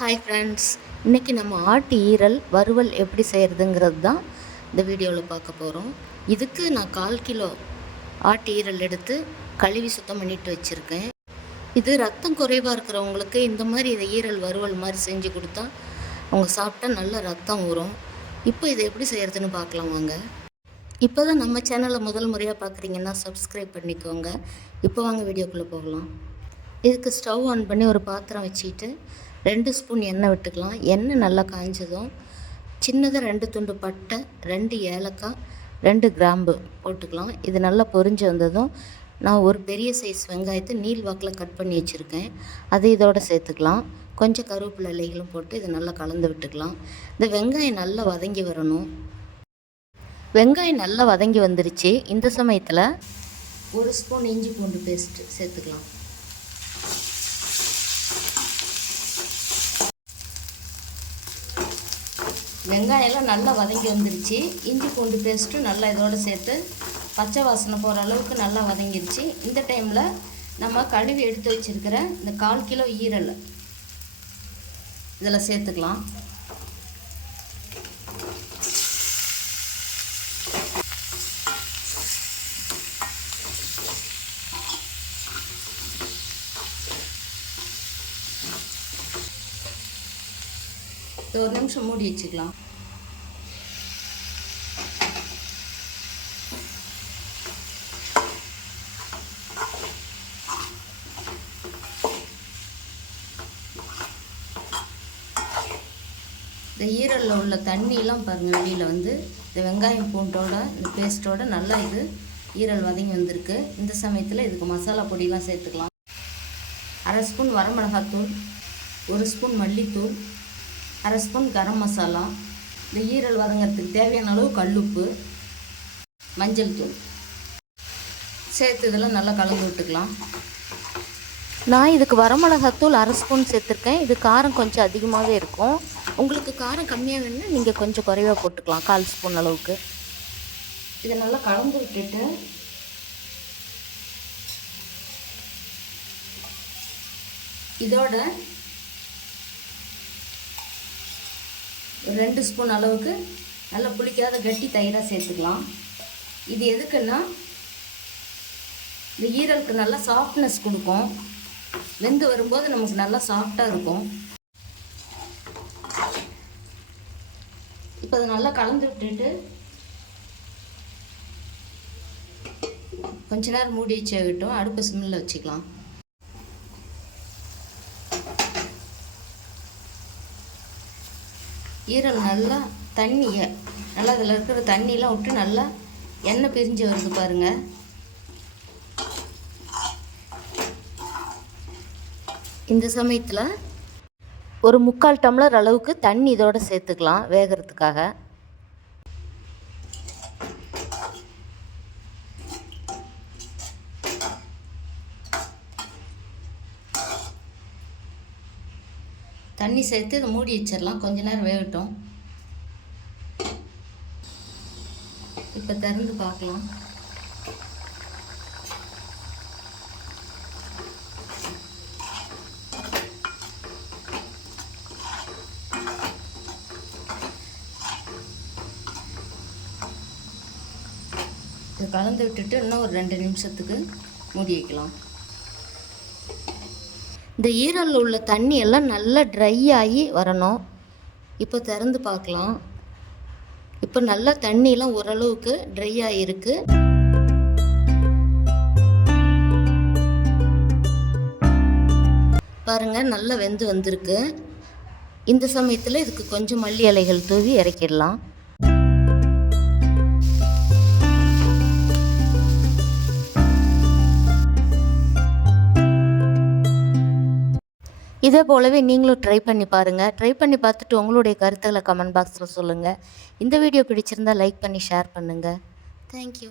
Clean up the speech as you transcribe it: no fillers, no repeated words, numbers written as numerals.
Hi friends, இன்றைக்கி நம்ம ஆட்டு ஈரல் வறுவல் எப்படி செய்கிறதுங்கிறது தான் இந்த வீடியோவில் பார்க்க போகிறோம். இதுக்கு நான் 1/4 கிலோ ஆட்டு ஈரல் எடுத்து கழுவி சுத்தம் பண்ணிட்டு வச்சுருக்கேன். இது ரத்தம் குறைவாக இருக்கிறவங்களுக்கு இந்த மாதிரி இதை ஈரல் வறுவல் மாதிரி செஞ்சு கொடுத்தா அவங்க சாப்பிட்டா நல்ல ரத்தம் ஊறும். இப்போ இதை எப்படி செய்கிறதுன்னு பார்க்கலாம் வாங்க. இப்போ தான் நம்ம சேனலை முதல் முறையாக பார்க்குறீங்கன்னா சப்ஸ்கிரைப் பண்ணிக்கோங்க. இப்போ வாங்க வீடியோக்குள்ளே போகலாம். இதுக்கு ஸ்டவ் ஆன் பண்ணி ஒரு பாத்திரம் வச்சுக்கிட்டு 2 ஸ்பூன் எண்ணெய் விட்டுக்கலாம். எண்ணெய் நல்லா காய்ஞ்சதும் சின்னதாக 2 துண்டு பட்டை, 2 ஏலக்காய், 2 கிராம்பு போட்டுக்கலாம். இது நல்லா பொரிஞ்சு வந்ததும் நான் ஒரு பெரிய சைஸ் வெங்காயத்தை நீள் வாக்கில் கட் பண்ணி வச்சுருக்கேன், அதை இதோடு சேர்த்துக்கலாம். கொஞ்சம் கருவேப்பிலை இலைகளும் போட்டு இதை நல்லா கலந்து விட்டுக்கலாம். இந்த வெங்காயம் நல்லா வதங்கி வரணும். வெங்காயம் நல்லா வதங்கி வந்துருச்சு. இந்த சமயத்தில் 1 ஸ்பூன் இஞ்சி பூண்டு பேஸ்ட்டு சேர்த்துக்கலாம். வெங்காயம்லாம் நல்லா வதங்கி வந்துருச்சு. இஞ்சி பூண்டு பேஸ்ட்டும் நல்லா இதோடு சேர்த்து பச்சை வாசனை போகிற அளவுக்கு நல்லா வதங்கிருச்சு. இந்த டைமில் நம்ம கழுவி எடுத்து வச்சுருக்கிற இந்த 1/4 கிலோ ஈரல் இதில் சேர்த்துக்கலாம். ஒரு நிமிஷம் மூடி வச்சுக்கலாம். இந்த ஈரலில் உள்ள தண்ணியெலாம் பாருங்கள், வெளியில் வந்து இந்த வெங்காயம் பூண்டோட இந்த பேஸ்ட்டோட நல்லா இது ஈரல் வதங்கி வந்திருக்கு. இந்த சமயத்தில் இதுக்கு மசாலா பொடியெலாம் சேர்த்துக்கலாம். 1/2 ஸ்பூன் வரமிளகாத்தூள், 1 ஸ்பூன் மல்லித்தூள், 1/2 ஸ்பூன் கரம் மசாலா, இந்த ஈரல் வதங்கிறதுக்கு தேவையான அளவு கல்லுப்பு, மஞ்சள் தூள் சேர்த்து இதெல்லாம் நல்லா கலந்து விட்டுக்கலாம். நான் இதுக்கு வரமிளகாத்தூள் 1/2 ஸ்பூன் சேர்த்துருக்கேன். இது காரம் கொஞ்சம் அதிகமாகவே இருக்கும். உங்களுக்கு காரம் கம்மியாக வேணும்னா நீங்கள் கொஞ்சம் குறைவாக போட்டுக்கலாம், 1/4 ஸ்பூன் அளவுக்கு. இதை நல்லா கலந்து விட்டுட்டு இதோட 2 ஸ்பூன் அளவுக்கு நல்லா புளிக்காத கட்டி தயிராக சேர்த்துக்கலாம். இது எதுக்குன்னா இந்த ஈரலுக்கு நல்லா சாஃப்ட்னஸ் கொடுக்கும். வெந்து வரும்போது நமக்கு நல்லா சாஃப்டாக இருக்கும். இப்போ அதை நல்லா கலந்து விட்டுட்டு கொஞ்ச நேரம் மூடி வச்சுக்கிட்டோம். அடுப்பு சிம்மில் வச்சுக்கலாம். ஈரல் நல்லா தண்ணியை நல்லா அதில் இருக்கிற தண்ணியெலாம் விட்டு நல்லா எண்ணெய் பிரிஞ்சு வருது பாருங்கள். இந்த சமயத்தில் ஒரு 3/4 டம்ளர் அளவுக்கு தண்ணி இதோடு சேர்த்துக்கலாம் வேகிறதுக்காக. தண்ணி சேர்த்து இதை மூடி வச்சிடலாம். கொஞ்ச நேரம் வேகட்டும். இப்போ திறந்து பார்க்கலாம். இது கலந்து விட்டுட்டு இன்னும் ஒரு 2 நிமிஷத்துக்கு மூடி வைக்கலாம். இந்த ஈரலில் உள்ள தண்ணி எல்லாம் நல்லா ட்ரை ஆகி வரணும். இப்போ திறந்து பார்க்கலாம். இப்போ நல்லா தண்ணியெலாம் ஓரளவுக்கு ட்ரை ஆகிருக்கு. பாருங்கள், நல்லா வெந்து வந்திருக்கு. இந்த சமயத்தில் இதுக்கு கொஞ்சம் மல்லி இலைகள் தூவி இறக்கிடலாம். இதே போலவே நீங்களும் ட்ரை பண்ணி பாருங்கள். ட்ரை பண்ணி பார்த்துட்டு உங்களுடைய கருத்துக்களை கமெண்ட் பாக்ஸில் சொல்லுங்கள். இந்த வீடியோ பிடிச்சிருந்தால் லைக் பண்ணி ஷேர் பண்ணுங்கள். தேங்க்யூ.